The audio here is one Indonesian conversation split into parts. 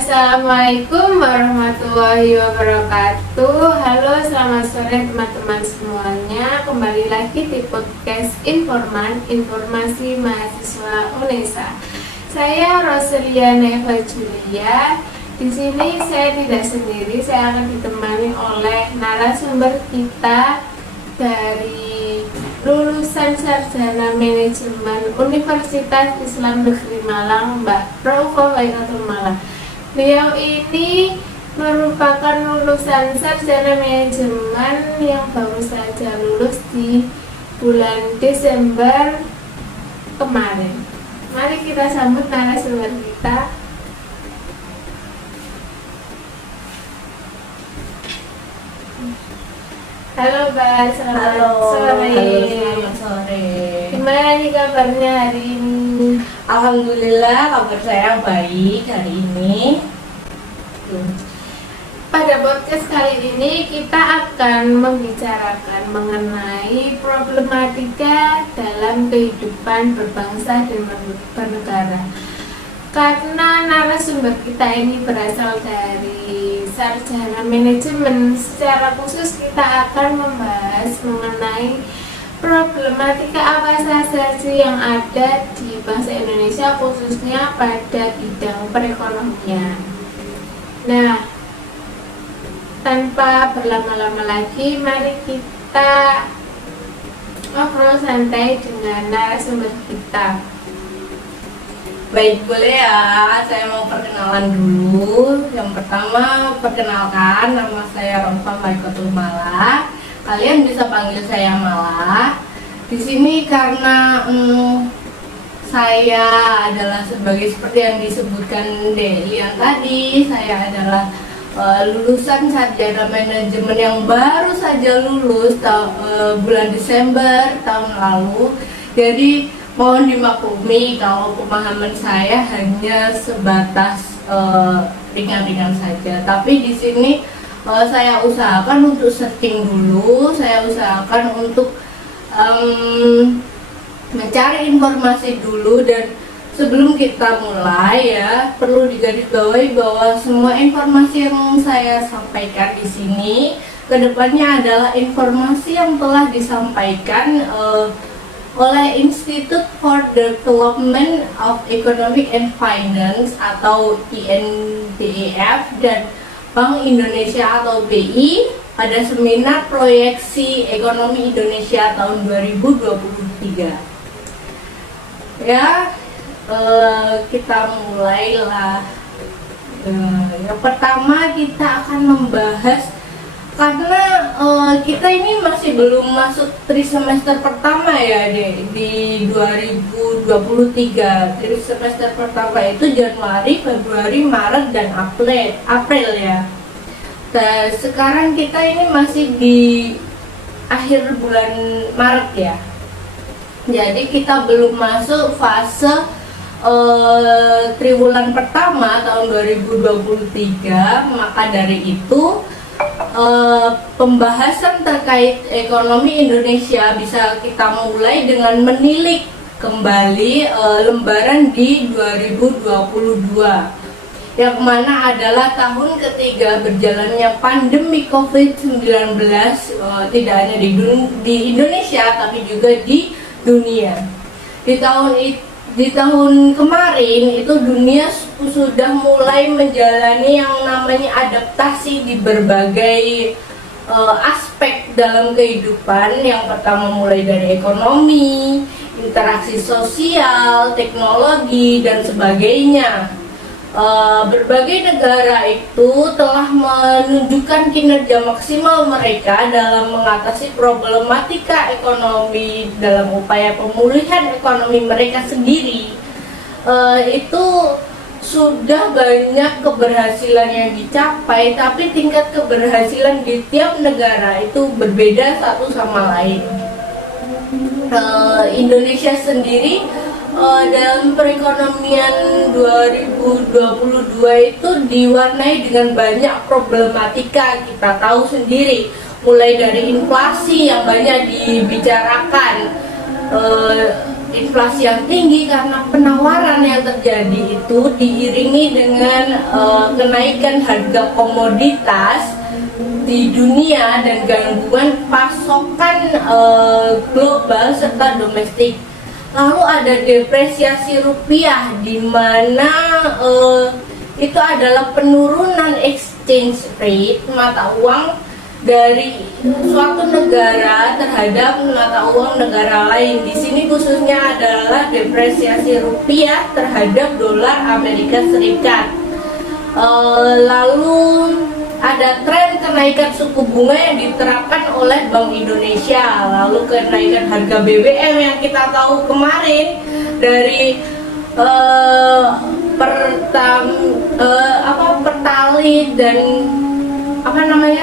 Assalamualaikum warahmatullahi wabarakatuh. Halo, selamat sore teman-teman semuanya. Kembali lagi di podcast Informan, Informasi Mahasiswa UNESA. Saya Roselia Neva Julia. Di sini saya tidak sendiri, saya akan ditemani oleh narasumber kita dari lulusan Sarjana Manajemen Universitas Islam Negeri Malang, Mbak Provo Waikatul Malang. Beliau ini merupakan lulusan Sarjana Manajemen yang baru saja lulus di bulan Desember kemarin. Mari kita sambut narasumber kita. Halo Mbak, selamat sore. Halo, selamat sore. Gimana nih kabarnya hari ini? Alhamdulillah kabar saya baik hari ini. Pada podcast kali ini kita akan membicarakan mengenai problematika dalam kehidupan berbangsa dan bernegara. Karena narasumber kita ini berasal dari Sarjana Manajemen, secara khusus kita akan membahas mengenai problematika apa saja sih yang ada di bangsa Indonesia, khususnya pada bidang perekonomian. Nah, tanpa berlama-lama lagi, mari kita ngobrol santai dengan narasumber kita. Baik, boleh ya. Saya mau perkenalan dulu. Yang pertama, perkenalkan, nama saya Rompa Waikatul Malang. Kalian bisa panggil saya Mala. Di sini karena saya adalah seperti yang disebutkan Delian tadi, saya adalah lulusan Sarjana Manajemen yang baru saja lulus bulan Desember tahun lalu. Jadi mohon dimaklumi kalau pemahaman saya hanya sebatas ringan-ringan saja. Tapi di sini saya usahakan untuk searching dulu, saya usahakan untuk mencari informasi dulu, dan sebelum kita mulai ya perlu digarisbawahi bahwa semua informasi yang saya sampaikan di sini kedepannya adalah informasi yang telah disampaikan oleh Institute for Development of Economic and Finance atau INDEF dan Bank Indonesia atau BI pada seminar proyeksi ekonomi Indonesia tahun 2023. Ya, kita mulailah. Yang pertama kita akan membahas, karena kita ini masih belum masuk trimester pertama ya di 2023. Trimester pertama itu Januari, Februari, Maret, dan April ya. Nah, sekarang kita ini masih di akhir bulan Maret ya. Jadi kita belum masuk fase triwulan pertama tahun 2023. Maka dari itu pembahasan terkait ekonomi Indonesia bisa kita mulai dengan menilik kembali lembaran di 2022, yang mana adalah tahun ketiga berjalannya pandemi COVID-19, tidak hanya di Indonesia tapi juga di dunia. Di tahun kemarin itu dunia sudah mulai menjalani yang namanya adaptasi di berbagai aspek dalam kehidupan. Yang pertama mulai dari ekonomi, interaksi sosial, teknologi, dan sebagainya. Berbagai negara itu telah menunjukkan kinerja maksimal mereka dalam mengatasi problematika ekonomi dalam upaya pemulihan ekonomi mereka sendiri. Itu sudah banyak keberhasilan yang dicapai, tapi tingkat keberhasilan di tiap negara itu berbeda satu sama lain. Indonesia sendiri dalam perekonomian 2022 itu diwarnai dengan banyak problematika. Kita tahu sendiri, mulai dari inflasi yang banyak dibicarakan, inflasi yang tinggi karena penawaran yang terjadi itu diiringi dengan kenaikan harga komoditas di dunia dan gangguan pasokan global serta domestik. Lalu ada depresiasi rupiah di mana itu adalah penurunan exchange rate mata uang dari suatu negara terhadap mata uang negara lain. Di sini khususnya adalah depresiasi rupiah terhadap dolar Amerika Serikat. Lalu ada tren kenaikan suku bunga yang diterapkan oleh Bank Indonesia. Lalu kenaikan harga BBM yang kita tahu kemarin dari Pertalite dan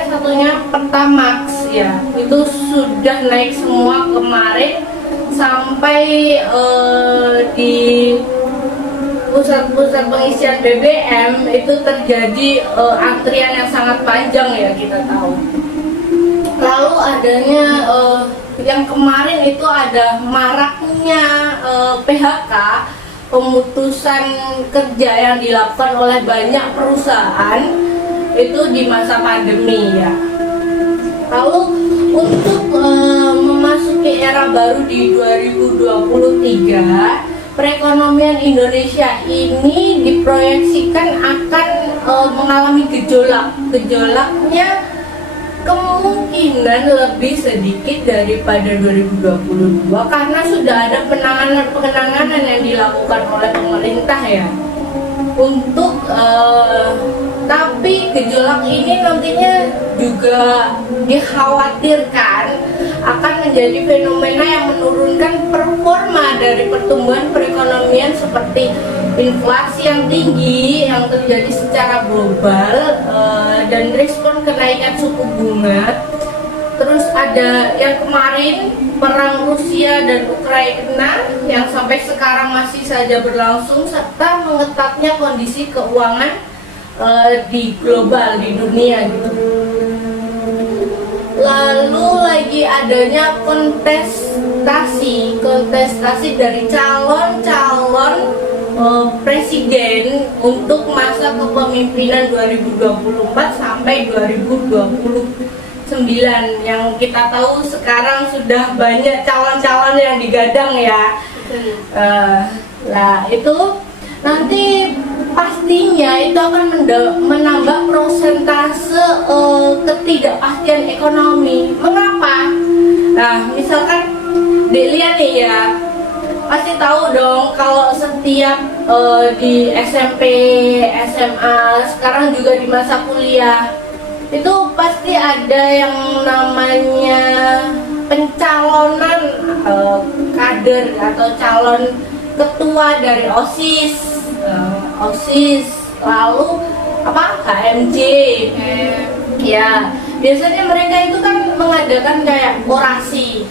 satunya Pertamax ya, itu sudah naik semua kemarin sampai di pusat-pusat pengisian BBM itu terjadi antrian yang sangat panjang ya, kita tahu. Lalu adanya yang kemarin itu ada maraknya PHK, pemutusan kerja yang dilakukan oleh banyak perusahaan itu di masa pandemi ya. Lalu untuk memasuki era baru di 2023, perekonomian Indonesia ini diproyeksikan akan mengalami gejolak. Gejolaknya kemungkinan lebih sedikit daripada 2022 karena sudah ada penanganan yang dilakukan oleh pemerintah ya. Untuk tapi gejolak ini nantinya juga dikhawatirkan akan menjadi fenomena yang menurunkan performa dari pertumbuhan perekonomian seperti inflasi yang tinggi yang terjadi secara global dan respon kenaikan suku bunga. Terus ada yang kemarin perang Rusia dan Ukraina yang sampai sekarang masih saja berlangsung serta mengetatnya kondisi keuangan di global, di dunia gitu. Lalu lagi adanya kontestasi dari calon-calon presiden untuk masa kepemimpinan 2024 sampai 2029 yang kita tahu sekarang sudah banyak calon-calon yang digadang ya. Nah itu nanti pastinya itu akan menambah prosentase ketidakpastian ekonomi. Mengapa? Nah, misalkan dilihat nih ya, pasti tahu dong kalau setiap di SMP, SMA, sekarang juga di masa kuliah itu pasti ada yang namanya pencalonan kader atau calon ketua dari OSIS. Lalu KMJ ya, biasanya mereka itu kan mengadakan kayak orasi.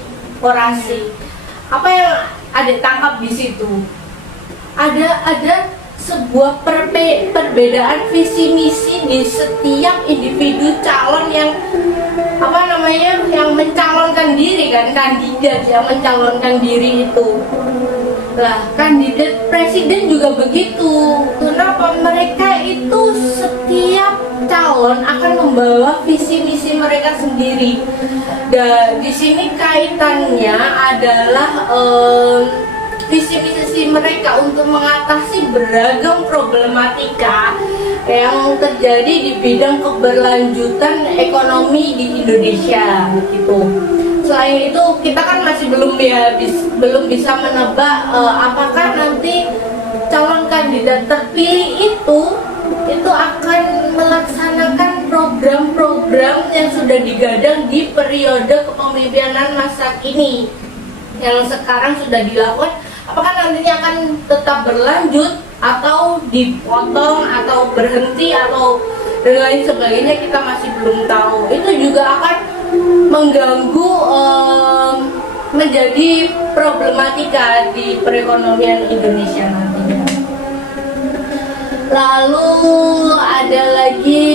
Apa yang ada tangkap di situ? Ada sebuah perbedaan visi misi di setiap individu calon yang yang mencalonkan diri kan, kandidat yang mencalonkan diri itu. Lah, kandidat presiden juga begitu. Kenapa? Mereka itu setiap calon akan membawa visi misi mereka sendiri. Dan di sini kaitannya adalah visi misi mereka untuk mengatasi beragam problematika yang terjadi di bidang keberlanjutan ekonomi di Indonesia gitu. Selain itu kita kan masih belum bisa menebak apakah nanti calon kandidat terpilih itu akan melaksanakan program-program yang sudah digadang di periode kepemimpinan masa kini yang sekarang sudah dilakukan. Apakah nantinya akan tetap berlanjut atau dipotong atau berhenti atau dan lain sebagainya, kita masih belum tahu. Itu juga akan mengganggu menjadi problematika di perekonomian Indonesia nantinya. Lalu ada lagi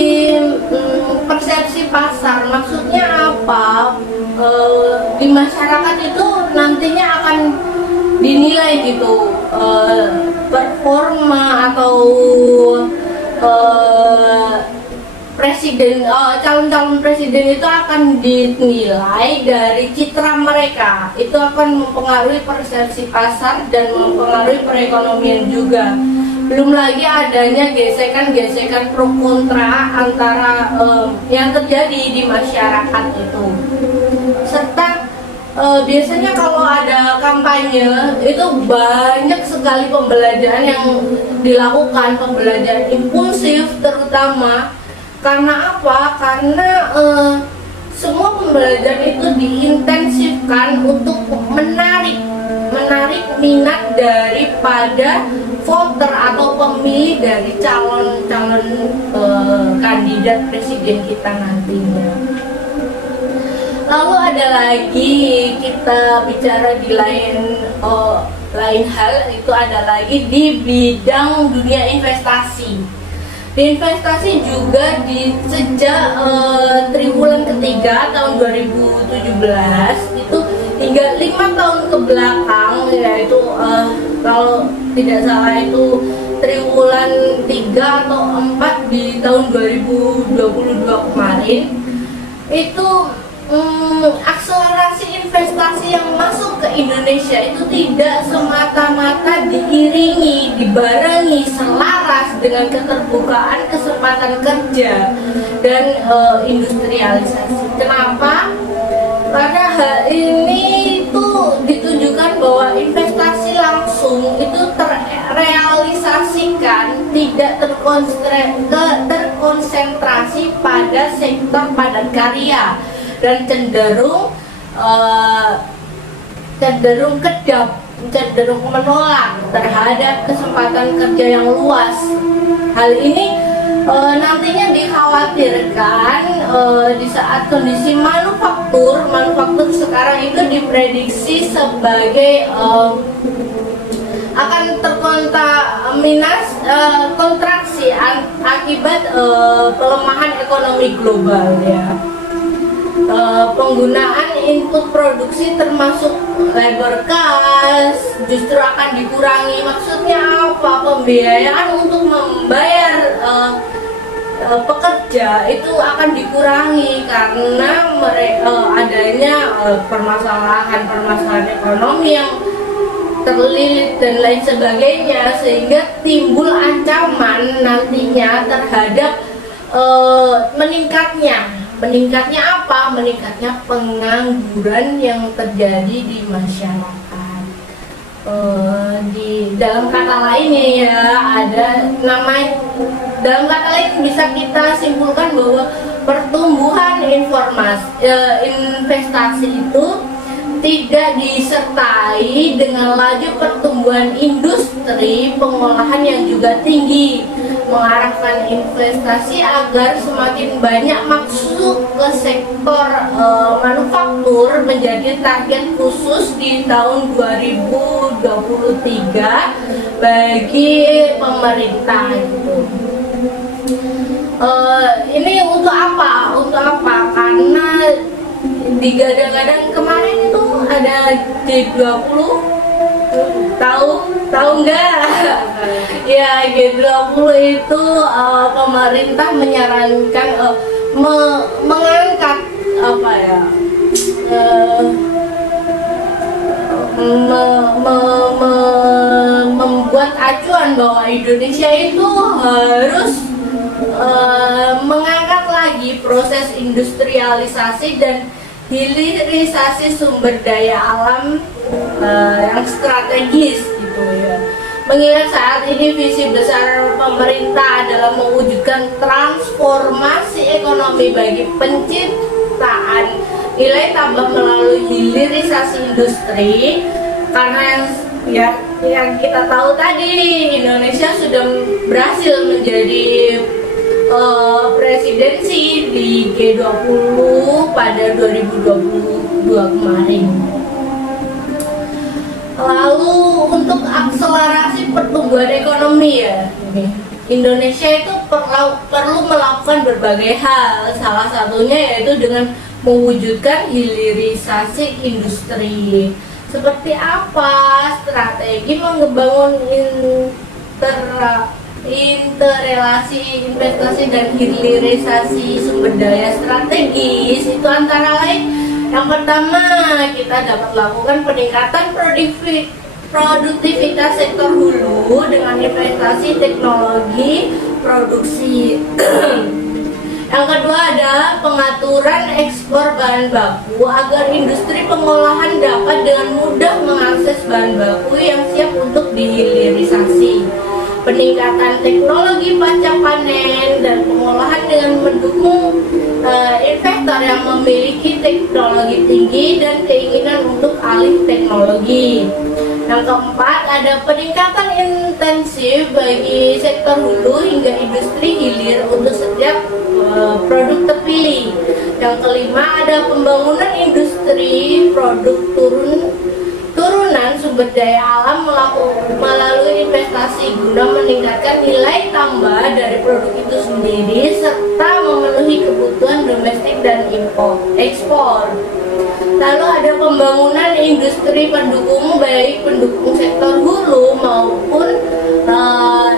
persepsi pasar. Maksudnya apa? Di masyarakat itu nantinya akan dinilai gitu, performa atau presiden, calon-calon presiden itu akan dinilai dari citra mereka. Itu akan mempengaruhi persepsi pasar dan mempengaruhi perekonomian juga. Belum lagi adanya gesekan-gesekan pro kontra antara yang terjadi di masyarakat itu. Serta biasanya kalau ada kampanye itu banyak sekali pembelajaran yang dilakukan, pembelajaran impulsif terutama. Karena apa? Karena semua pembelajaran itu diintensifkan untuk menarik minat daripada voter atau pemilih dari calon-calon kandidat presiden kita nantinya. Lalu ada lagi, kita bicara di lain hal, itu ada lagi di bidang dunia investasi. Di investasi juga sejak triwulan ketiga tahun 2017 itu hingga 5 tahun ke belakang, yaitu kalau tidak salah itu triwulan 3 atau 4 di tahun 2022 kemarin, itu akselerasi investasi yang masuk ke Indonesia itu tidak semata-mata dibarengi selaras dengan keterbukaan kesempatan kerja dan industrialisasi. Kenapa? Karena hal ini itu ditunjukkan bahwa investasi langsung itu terrealisasikan, tidak terkonsentrasi pada sektor padat karya dan cenderung menolak terhadap kesempatan kerja yang luas. Hal ini nantinya dikhawatirkan di saat kondisi manufaktur sekarang itu diprediksi sebagai akan kontraksi akibat pelemahan ekonomi global ya. Penggunaan input produksi termasuk labor cost justru akan dikurangi. Maksudnya apa? Pembiayaan untuk membayar pekerja itu akan dikurangi karena adanya permasalahan ekonomi yang terlilit dan lain sebagainya, sehingga timbul ancaman nantinya terhadap meningkatnya apa? Meningkatnya pengangguran yang terjadi di masyarakat. Dalam kata lain bisa kita simpulkan bahwa pertumbuhan investasi itu tidak disertai dengan laju pertumbuhan industri pengolahan yang juga tinggi, mengarahkan investasi agar semakin banyak masuk ke sektor manufaktur menjadi target khusus di tahun 2023 bagi pemerintah gitu. Ini untuk apa? Karena digadang-gadang kemarin itu ada G20, tahu nggak? Ya, G20 itu pemerintah menyarankan mengangkat membuat acuan bahwa Indonesia itu harus mengangkat lagi proses industrialisasi dan hilirisasi sumber daya alam yang strategis gitu ya. Mengingat saat ini visi besar pemerintah adalah mewujudkan transformasi ekonomi bagi penciptaan nilai tambah melalui hilirisasi industri, karena yang kita tahu tadi Indonesia sudah berhasil menjadi presidensi di G20 pada 2022 kemarin. Lalu untuk akselerasi pertumbuhan ekonomi Indonesia itu perlu melakukan berbagai hal. Salah satunya yaitu dengan mewujudkan hilirisasi industri. Seperti apa strategi membangun interrelasi investasi dan hilirisasi sumber daya strategis itu antara lain yang pertama kita dapat lakukan peningkatan produktivitas sektor hulu dengan investasi teknologi produksi. Yang kedua ada pengaturan ekspor bahan baku agar industri pengolahan dapat dengan mudah mengakses bahan baku yang siap untuk dihilirisasi. Peningkatan teknologi pasca panen dan pengolahan dengan mendukung investor yang memiliki teknologi tinggi dan keinginan untuk alih teknologi. Yang keempat ada peningkatan intensif bagi sektor hulu hingga industri hilir untuk setiap produk terpilih. Yang kelima ada pembangunan industri produk turunan sumber daya alam melalui investasi guna meningkatkan nilai tambah dari produk itu sendiri serta memenuhi kebutuhan domestik dan ekspor. Lalu ada pembangunan industri pendukung baik pendukung sektor hulu maupun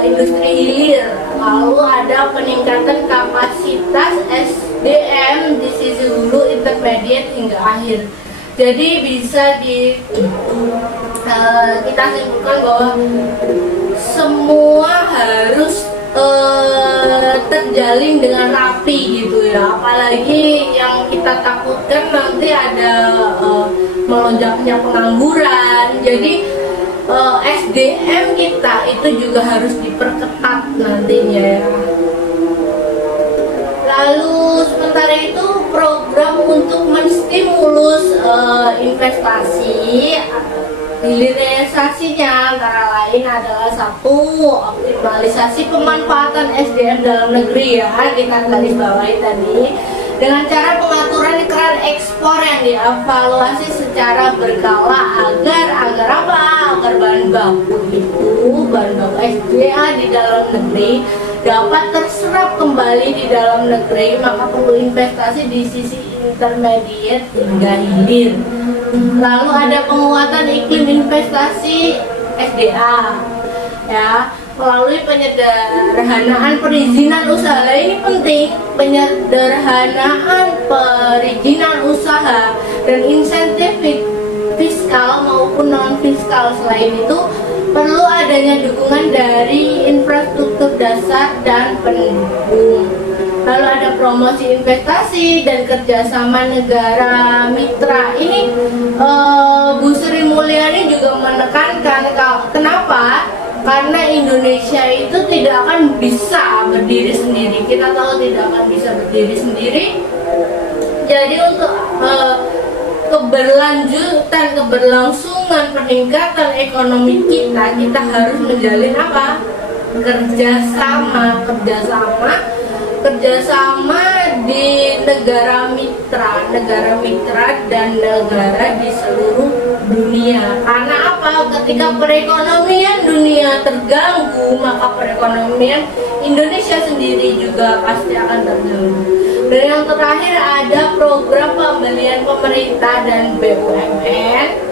industri hilir. Lalu ada peningkatan kapasitas SDM di sisi hulu, intermediate hingga akhir. Jadi bisa kita simpulkan bahwa semua harus terjalin dengan rapi gitu ya. Apalagi yang kita takutkan nanti ada melonjaknya pengangguran. Jadi SDM kita itu juga harus diperketat nantinya ya. Lalu sementara itu program untuk menstimulus investasi hilirisasinya antara lain adalah satu, optimalisasi pemanfaatan SDM dalam negeri ya, kita garis bawahi tadi dengan cara pengaturan keran ekspor yang dievaluasi secara berkala agar apa? Agar bahan baku SDA di dalam negeri dapat terserap kembali di dalam negeri, maka perlu investasi di sisi intermediate hingga hilir. Lalu ada penguatan iklim investasi SDA ya, melalui penyederhanaan perizinan usaha. Nah, ini penting, penyederhanaan perizinan usaha dan insentif fiskal maupun non fiskal. Selain itu perlu adanya dukungan dari infrastruktur dasar dan pendukung. Lalu ada promosi investasi dan kerjasama negara mitra. Ini Bu Sri Mulyani juga menekankan kenapa? Karena Indonesia itu tidak akan bisa berdiri sendiri. Kita tahu tidak akan bisa berdiri sendiri. Jadi untuk keberlangsungan peningkatan ekonomi kita harus menjalin apa? Kerjasama di negara mitra dan negara di seluruh dunia. Karena apa? Ketika perekonomian dunia terganggu, maka perekonomian Indonesia sendiri juga pasti akan terganggu. Dan yang terakhir ada program pembelian pemerintah dan BUMN.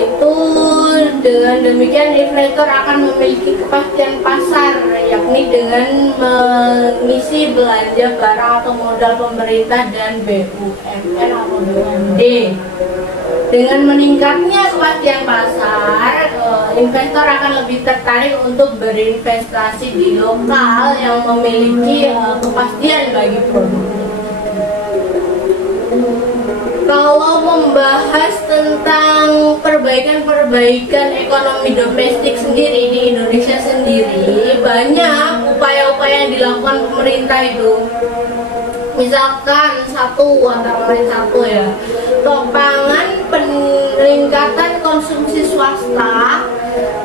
Itu dengan demikian investor akan memiliki kepastian pasar, yakni dengan mengisi belanja barang atau modal pemerintah dan BUMN atau BUMD. Dengan meningkatnya kepastian pasar, investor akan lebih tertarik untuk berinvestasi di lokal yang memiliki kepastian bagi produknya. Kalau membahas tentang perbaikan ekonomi domestik sendiri di Indonesia sendiri, banyak upaya-upaya yang dilakukan pemerintah itu. Misalkan antara lain satu ya, topangan peningkatan konsumsi swasta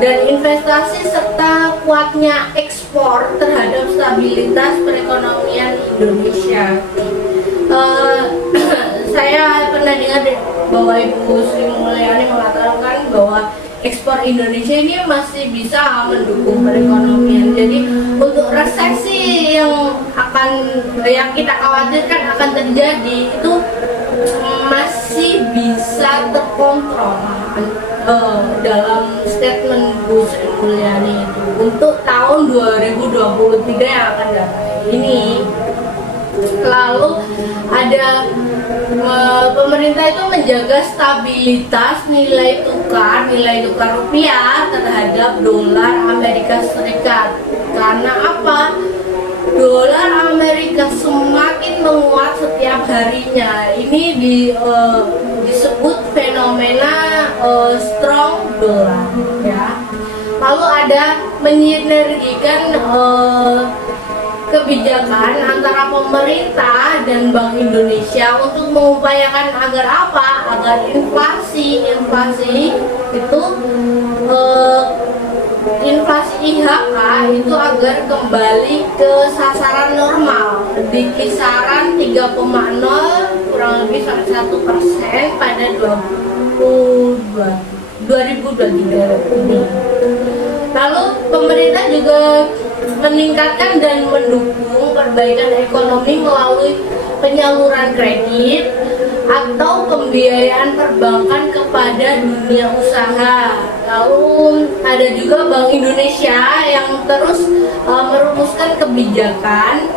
dan investasi serta kuatnya ekspor terhadap stabilitas perekonomian Indonesia. Saya pernah dengar bahwa Ibu Sri Mulyani mengatakan bahwa ekspor Indonesia ini masih bisa mendukung perekonomian. Jadi untuk resesi yang kita khawatirkan akan terjadi itu masih bisa bisa terkontrol dalam statement Bu Sri Mulyani itu untuk tahun 2023 yang akan datang ini. Lalu ada pemerintah itu menjaga stabilitas nilai tukar rupiah terhadap dolar Amerika Serikat. Karena apa? Dolar Amerika semakin menguat setiap harinya. Ini disebut fenomena strong dollar, ya. Lalu ada menyinergikan kebijakan antara pemerintah dan Bank Indonesia untuk mengupayakan agar apa? Agar inflasi itu inflasi IHK itu agar kembali ke sasaran normal di kisaran 3,0 kurang lebih 1% pada 2023 ini. Lalu pemerintah juga meningkatkan dan mendukung perbaikan ekonomi melalui penyaluran kredit atau pembiayaan perbankan kepada dunia usaha. Lalu ada juga Bank Indonesia yang terus merumuskan kebijakan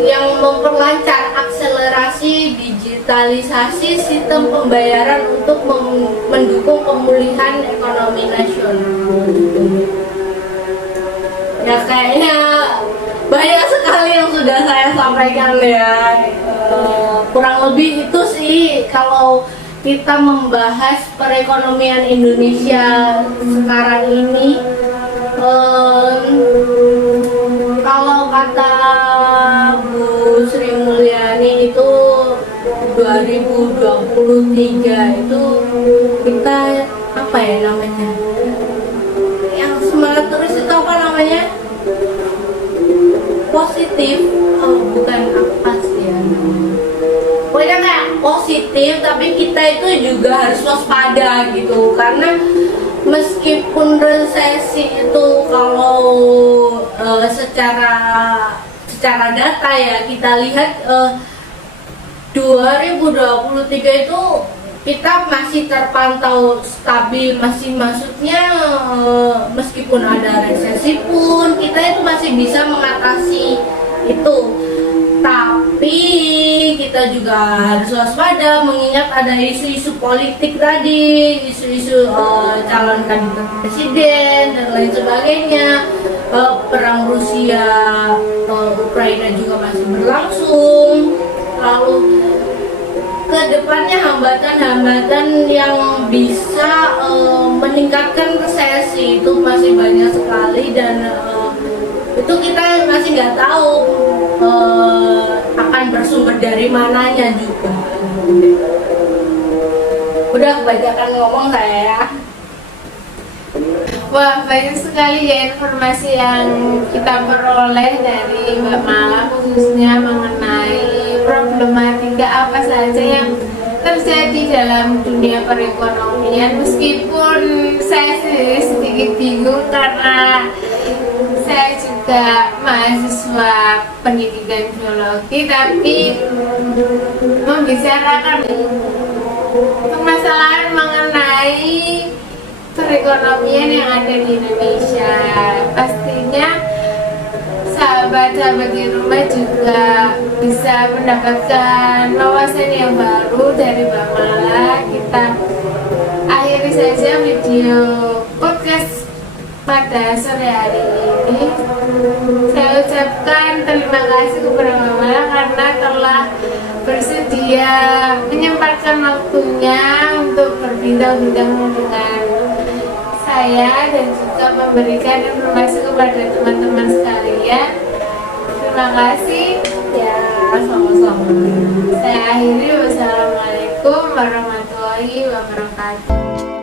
yang memperlancar akselerasi digitalisasi sistem pembayaran untuk mendukung pemulihan ekonomi nasional. Ya kayaknya banyak sekali yang sudah saya sampaikan ya. Kurang lebih itu sih kalau kita membahas perekonomian Indonesia sekarang ini. Kalau kata Bu Sri Mulyani itu 2023 itu kita apa ya namanya? Yang semangat terus itu apa namanya? Positif, bukan apa sih ya? Pokoknya kayak positif, tapi kita itu juga harus waspada gitu, karena meskipun resesi itu kalau secara data ya kita lihat 2023 itu kita masih terpantau stabil, maksudnya meskipun ada resesi pun kita itu masih bisa mengatasi itu. Tapi kita juga harus waspada mengingat ada isu-isu politik tadi, isu-isu calon kandidat presiden dan lain sebagainya. Perang Rusia Ukraina juga masih berlangsung. Lalu kedepannya hambatan-hambatan yang bisa meningkatkan resesi itu masih banyak sekali, dan itu kita masih nggak tahu akan bersumber dari mananya juga. Udah kebanyakan ngomong saya ya. Wah, banyak sekali ya informasi yang kita peroleh dari Mbak Mala, khususnya mengenai problematika apa saja yang terjadi dalam dunia perekonomian. Meskipun saya sendiri sedikit bingung karena saya juga mahasiswa pendidikan biologi, tapi membicarakan permasalahan mengenai perekonomian yang ada di Indonesia. Pastinya sahabat-sahabat di rumah juga bisa mendapatkan wawasan yang baru dari Mbak Mala. Kita akhiri saja video podcast pada sore hari ini. Saya ucapkan terima kasih kepada Mbak Mala karena telah bersedia menyempatkan waktunya untuk berbincang-bincang dengan saya dan juga memberikan informasi kepada teman-teman sekalian. Terima kasih Ya, sama-sama. Saya akhiri. Wassalamualaikum warahmatullahi wabarakatuh.